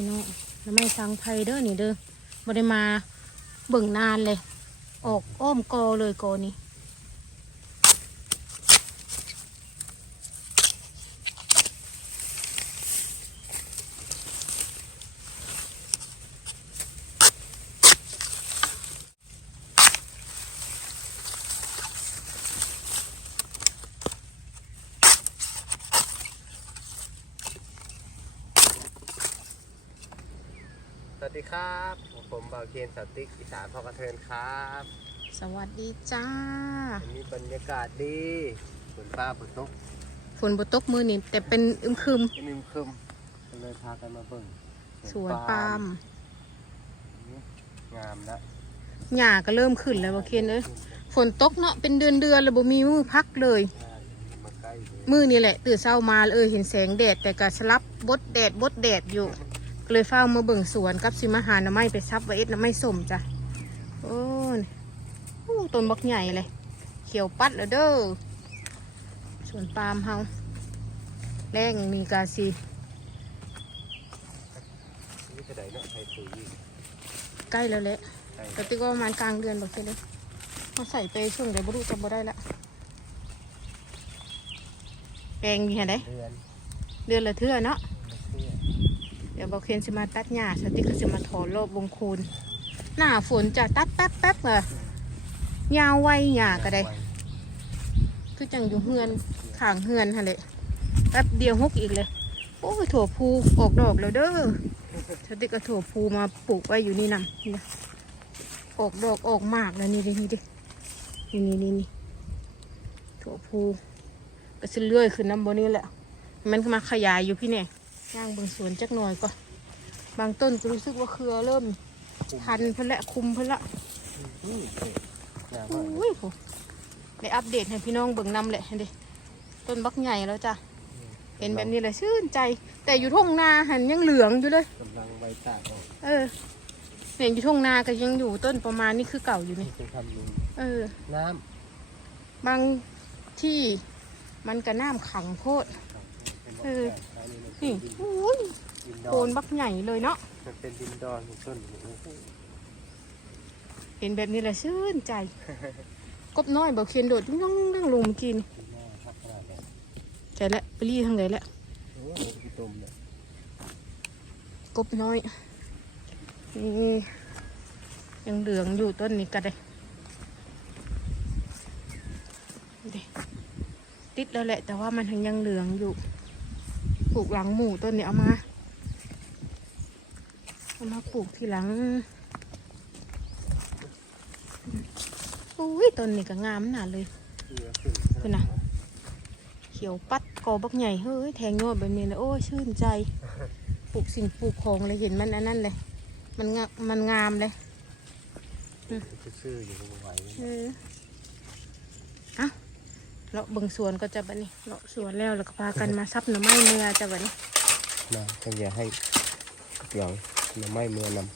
พี่น้องแล้วไม่สังไพเด้อนี่เด้อบ่ได้มาเบิ่งนานเลย ออกอ้อมกอเลยกอนี้ วัสดีครับผมบ่าวเคนสติกอีสานพอกระเทินครับ สวัสดีจ้าวันนี้บรรยากาศดีฝนฟ้าฝนตกฝนบ่ตกมือนี่แต่เป็นอึมครึมก็มีครึมก็เลยพากันมาเบิ่งสวนปาล์มงามนะหญ้าก็เริ่มขึ้นแล้วบ่เคนเอ้ยฝนตกเนาะเป็นเดือนเดือนๆแล้วบ่มีมือพักเลยมาใกล้เลย มือนี่แหละตื่นเช้ามาเออเห็นแสงแดดแต่ก็สลับบดแดดบดแดดอยู่ก็ เลยเฝ้ามาเบิ่งสวนกับสิมาหาหน่อไม้ไปซับไว้เอ็ดหน่อไม้สมจ้ะโอ้โอ้ต้นบักใหญ่เลย เขียวปัดแล้วเด้อสวนปาล์มเฮาแรงมีกาซีใกล้แล้วแหละแต่ติก็ประมาณกลางเดือนบอกเลยมาใส่ไปช่วงเดี๋ยวบรุจะบ่ได้ละแปลงมีอะไรเดือนเดือนละเทื่อเนาะ ดี๋ยวบอกเคนสิมาตัดหญ้าสติกก็สิมาถอนรอบวงคูณหน้าฝนจะตัดแป๊บแป๊บเลยยาวไวหญ้าก็ได้คือจังอยู่เฮือนข้างเฮือนฮะเลยแป๊บเดียวฮกอีกเลยโอ้ยถั่วพูออกดอกแล้วเด้อสติก็ถั่วพูมาปลูกไว้อยู่นี่นำนี่นะออกดอกออกมากแล้วนี่ดินี่ดินี่นี่นี่ถั่วพูก็สิเลื่อยขึ้นน้ำบนนี้แหละมันก็มาขยายอยู่พี่เนี่ย ย่างเบางสวนจักหน่อยก่อนบางต้นก็รู้สึกว่าเครือเริ่มพันเพิ่นละคุมเพิ่นละอืมงามมากอุ้ยโหได้อัปเดตให้พี่น้องเบิ่งนำแหละเด้ต้นบักใหญ่แล้วจ้ะเห็นแบบนี้เลยชื่นใจ แต่อยู่ทุ่งนาหันยังเหลืองอยู่เลยกำลังใบตากออกเออเนี่ยอยู่ทุ่งนาก็ยังอยู่ต้นประมาณนี้คือเก่าอยู่นี่จะทำลุงเออ น้บางที่มันก็น้ำขังโพดำเออ นี่นี่อุ้ยดินดโคอนนบักใหญ่เลยเนาะ มันเป็นดินดอนของต้นโอ้โหเห็นแบบนี้แหละชื่นใจ กบน้อยบอกเคียนโดดย่องนั่งลงเมื่อกินดินหน้าพักขนาดนี้ใจละไปรีทางไหนละโอ้โหพี่ต้มเนี่ยกบน้อยนี่ยังเหลืองอยู่ต้นนี้ก็ได้ดิติดแล้วแหละ แต่ว่ามันถึงยังเหลืองอยู่ป ลูกหลังหมู่ต้นนี้เอามาเอามาปลูกทีหลังอุ้ยต้นนี้ก็งามหนาเลยเรือขึ้นขึ้นน่ะเขียวปัดกอบักใหญ่เฮ้ยแทงยอดแบบนี้เลยโอ้ยชื่นใจปลูกสิ่งปลูกของเลยเห็นมันอันนั้นเลย มันงามันงามเลยซื่อๆอยู่ตรงไหวเออเอะ เลาะเบิ่งสวนก็จะบัดนี้เลาะสวนแล้วแล้วก็พากันมาซับหน่อไม้เมื่อจะบัดนี้นะต้องอย่าให้เกี่ยวหน่อไม้เมื่อนำ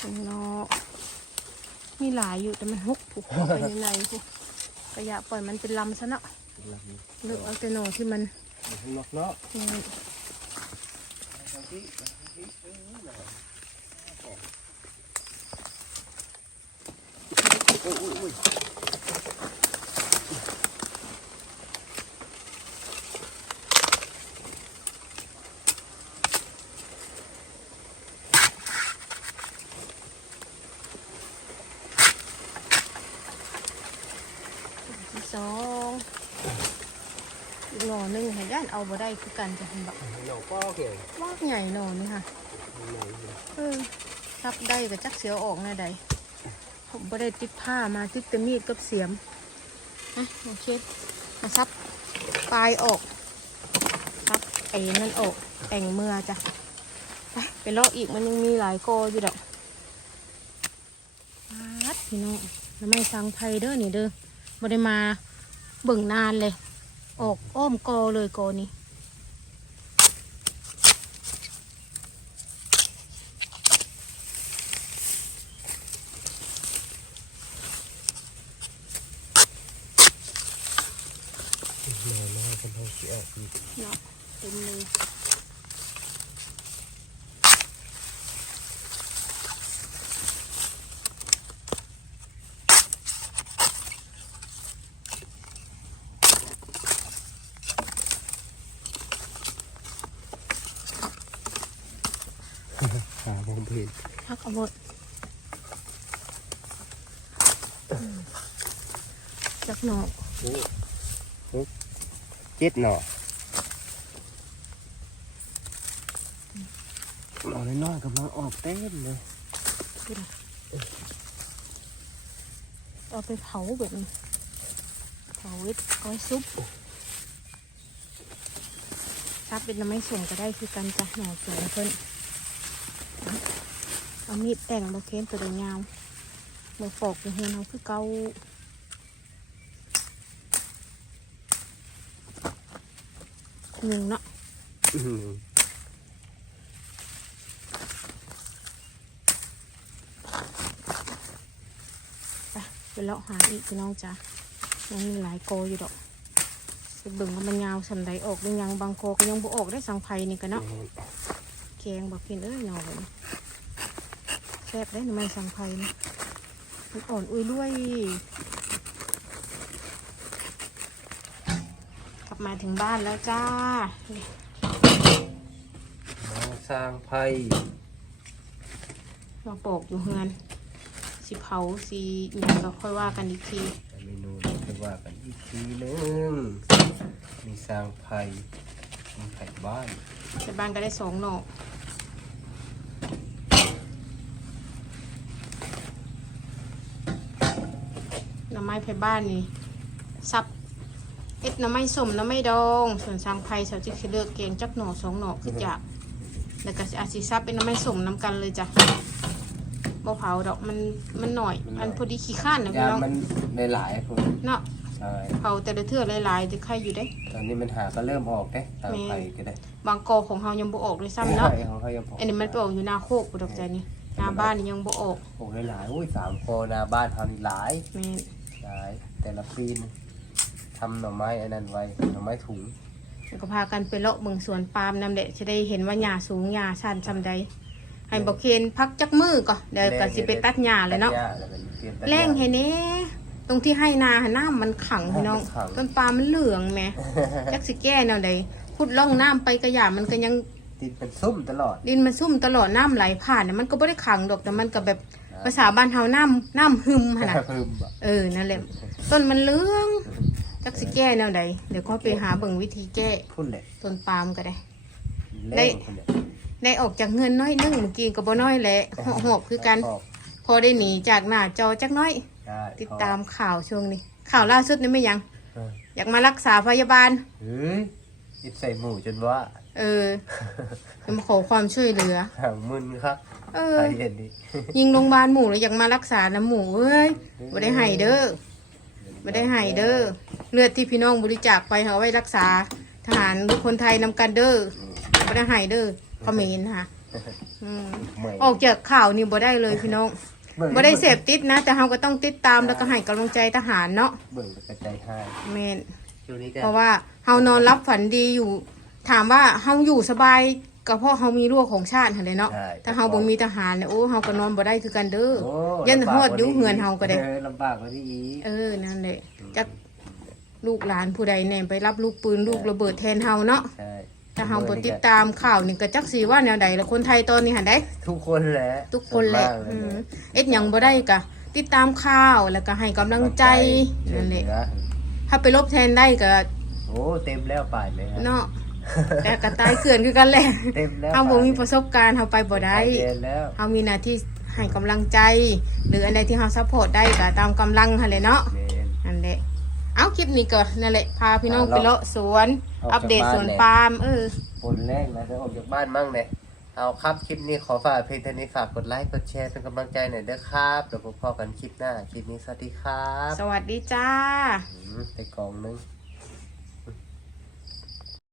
ข้างนอกมีหลายอยู่แต่มันฮุกผูกเข้าไปในในผูกก็อย่าปล่อยมันเป็นลำซะเนาะ ลำนี้เลือกเอาแต่หน่อที่มันอยู่ข้างนอกเนาะอืมที่สอง อีกหน่อหนึงให้ย่านเอาบ่ได้คือกันจะเห็นบักหน่อป้อเกี่ยวมากใหญ่หน่อนี่ค่ะหน่ออยู่เออซับได้กับจักเสียวออกแน่ใดผมไม่ได้ติดผ้ามาติดแต่มีดกับเสียมนะโอเคมาซับปลายออกซับไอ้นั่นออกแต่งเมื่อจ้ะไปไปเลาะอีกมันยังมีหลายกออยู่ดอกมาดพี่น้องแล้วไม่สังไพเด้อนี่เด้อไม่ได้มาเบิ่งนานเลย ออกอ้อมกอเลยกอนี้เนาะเต็มเลย เอาหมดอืมจักหนอกเจ็ดหน่อหน่อน้อยๆกำลังออกเต้นเลยเอาไปเผาแบบนี้เผาไว้ก้อยซุปซับเป็นน้ำไม่ส่งก็ได้คือกันจ้ะหน่อเกลือเพิ่น เอามีดแต่งมาเค้นตัวเดียวยาวมาปอกอยู่เฮือนเขาคือเกาหนึ่งเนาะอื้อหือไปไปเลาะหาอีกพี่น้องจ้ะยังมีหลายโกอยู่ดอกไปเบิ่งว่ามันยาวสำใดออกหรือยังบางโกก็ยังบ่ออกได้สังไพนี่กันเนาะแกงบอกกินเอ้ยหน่อย แซ่บได้หน่อไม้สังไพนี่มันอ่อนอุ้ยด้วยกลับมาถึงบ้านแล้วจ้ามาสร้างไพ่มาปอกอยู่เฮือน สิเผาสิหยังก็ค่อยว่ากันอีกทีเมนูนี้จะว่ากันอีกทีหนึงมีสร้างไพ่มีไผ่บ้านแต่บ้านก็ได้สองหน่อหน่อ ไม้ไผ่บ้านนี่ซับเอ็ดหน่อไม้ส้มหน่อไม้ดอง ส่วนสังไพเสาจิกสิเลือกเกงจักหน่อสองหน่อคือจะแล้วก็สิอาจสิซับเป็นหน่อไม้ส้มน้ำกันเลยจ้ะบ่เผาดอกมันมันหน่อยมันพอดีขี้ข้านนะพี่ยาน้องมันในหลายๆคนเนาะใช่เผาแต่ละเทื่อหลายๆจะใครอยู่ได้ ตอนนี้มันหาก็เริ่มออกได้สร้างไพ่ก็ได้บางกอของเฮายังบ่ออกเลยซ้ำเนาะใช่ของเขายังพออันนี้มันไปออกอยู่หน้าโคกกูดอกใจนี่หน้าบ้านนี่ยังบ่ออก โอ้ยหลายอุ้ยสามโคนาบ้านเขานี่หลาย แม่น หลายแต่ละปีนทำหน่อไม้อันนั้นไว้หน่อไม้ถุงแล้วก็พากันไปเลาะเบิ่งสวนปาล์มนำแหละจะได้เห็นว่าหญ้าสูงหญ้าชันซำใดให้บ่เคนพักจักมือก่อนเดี๋ยวก็สิไปตัดหญ้าเลยเนาะตัดหญ้แล้วก็เปลี่ยนตัดหญ้าแรงให้แน่ตรงที่ให้นาหาน้ำมันขังพี่น้องมันขังต้นปาล์มมันเหลืองแหมจักสิแก้แนวใดขุดล่องน้ำไปกระหยามันก็ยังติดเป็นซุ่มตลอด ดินมันซุ่มตลอดน้ำไหลผ่านน่ะมันก็บ่ได้ขังดอกแต่มันก็แบบ ภาษาบ้านเฮาน้ำน้ำหึมหั่นน่ะพึ่มอะเออนั่นแหละต้นมันเหลืองจักสิแก้แนวใดเดี๋ยวก็ไปหาเบิ่งวิธีแก้พุ่นเลยต้นปาล์มก็ได้ ได้เล่งพุ่นเลยได้ออกจากเงินน้อยนึงเมื่อกี้ก็บ่น้อยแหละหอบหอบคือกันชอบพอได้หนีจากหน้าจอจักน้อย ได้ติดตามข่าวช่วงนี้ ข่าวล่าสุดนี่ไม่ยัง เอออยากมารักษาพยาบาล เฮ้ยอิดใส่หมูจนว่า เออจะมาขอความช่วยเหลือ หามึนครับเออใครเห็นดิยิงโรงพยาบาลหมูแล้วอยากมารักษาน้ำหมูเอ้ยบ่ได้ให้เด้อบ่ได้ให้เด้อเลือดที่พี่น้องบริจาคไปเอาไว้รักษา ทหารหรือคนไทยนำกันเด้อบ่ได้ให้เด้อคอมเมนต์ค่ะอืมเมื่อยออกจากข่าวนี่บ่ได้เลยพี่น้องเบิ่งบ่ได้เสพติดนะ แต่เราก็ต้องติดตามแล้วก็ให้กำลังใจทหารเนาะเบิ่งแล้วกระจายให้แม่นช่วงนี้ก็เพราะว่าเฮานอนรับฝันดีอยู่ ถามว่าเฮาอยู่สบายก็เพราะเฮามีรั้วของชาติหั่นแหละเนาะใช่ถ้าเฮาบ่มีทหารเนี่ยโอ้เฮาก็นอนบ่ได้คือกันเด้อโอ้ยันลำบากฮอดอยู่เฮือนเฮาก็ได้ ออลำบากกว่าที่อีก เออ นั่นแหละจักลูกหลานผู้ใดแหน่ไปรับลูกปืนลูกระเบิดแทนเฮาเนาะใช่ถ้าเฮาบ่ติดตามข่าวนี่ก็จักสิว่าแนวใดละคนไทยตอนนี้หั่นได้ ทุกคนแหละทุกคนแหละส่วมากอืเยมเอ็ดหยังบ่ได้ก็ติดตามข่าวแล้วก็ให้กำลังใจนั่นแหละช่วยเอถ้าไปลบแทนได้ก็โอ้เต็มแล้วป่านเลยครับเนาะ แต่ก็ตายเขื่อนคือกันแหละเต็มแล้วเฮาบ่มีประสบการณ์เฮาไปบ่ได้เต็มแล้วเฮามีหน้าที่ให้กำลังใจ หรืออะไรที่เฮาซัพพอร์ตได้ก็ตามกำลังหั่นแหละเนาะเมนนั่นแหละเอาคลิปนี้ก็นั่นแหละพาพี่น้องอ่าไปเลาะสวนออกจากอัปเดตบ้านสวนเลยปาล์มเออผลแรกนะจะออกจากบ้านมั่งเนี่ยเอาครับคลิปนี้ขอฝากเพลงเท่านี้ฝากกดไลค์กดแชร์เป็นกำลังใจหน่อยเด้อครับเดี๋ยวพบกันคลิปหน้าคลิปนี้สวัสดีครับ สวัสดีจ้าอืมไปกองนึง